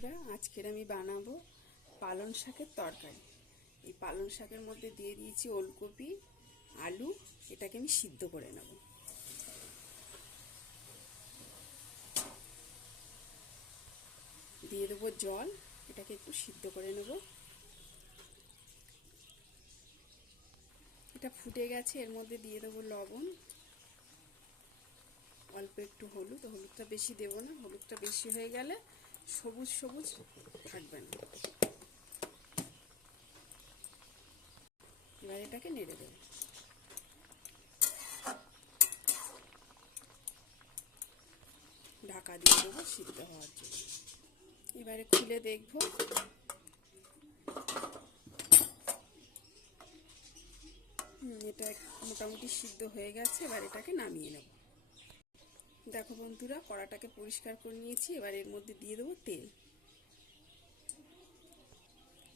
বন্ধুরা, আজকের আমি বানাবো পালং শাকের তরকারি। এই পালং শাকের মধ্যে দিয়ে দিয়েছি ওলকপি, আলু। এটাকে আমি সিদ্ধ করে নেব। দিয়ে দেবো জল, এটাকে একটু সিদ্ধ করে নেব। এটা ফুটে গেছে, এর মধ্যে দিয়ে দেবো লবণ, অল্প একটু হলুদ। হলুদটা বেশি দেব না, হলুদটা বেশি হয়ে গেলে সবুজ সবুজ থাকবে না। এবার এটাকে নেড়ে দেব। ঢাকা দিয়ে দেবো সিদ্ধ হওয়ার জন্য। এবারে খুলে দেখব। এটা মোটামুটি সিদ্ধ হয়ে গেছে। এবার এটাকে নামিয়ে নেব। দেখো বন্ধুরা, কড়াটাকে পরিষ্কার করে নিয়েছি। এবার এর মধ্যে দিয়ে দেবো তেল।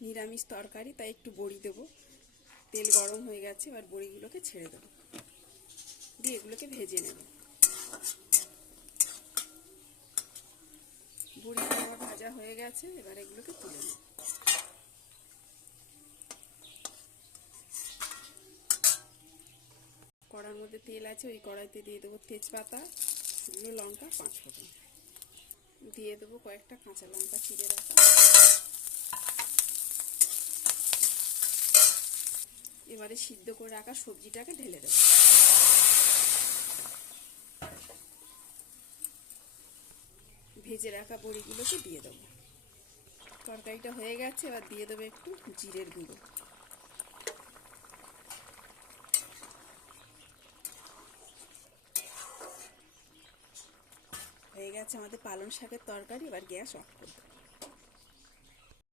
নিরামিষ তরকারি, তাই একটু বড়ি দেবো। তেল গরম হয়ে গেছে, এবার বড়িগুলোকে ছেড়ে দেবো, দিয়ে এগুলোকে ভেজে নেব। বড়িগুলো আমার ভাজা হয়ে গেছে, এবার এগুলোকে তুলে নেব। কড়ার মধ্যে তেল আছে, ওই কড়াইতে দিয়ে দেবো তেজপাতা, শুকনো লঙ্কা, 5 ফোঁটা। দিয়ে দেবো কয়েকটা কাঁচা লঙ্কা চিড়ে রাখা। এবারে সিদ্ধ করে রাখা সবজিটাকে ঢেলে দেবো। ভেজে রাখা বড়িগুলোকে দিয়ে দেবো। তরকারিটা হয়ে গেছে, এবার দিয়ে দেবো একটু জিরের গুঁড়ো। হয়ে গেছে আমাদের পালং শাকের তরকারি। এবার গ্যাস অফ করে দেবো।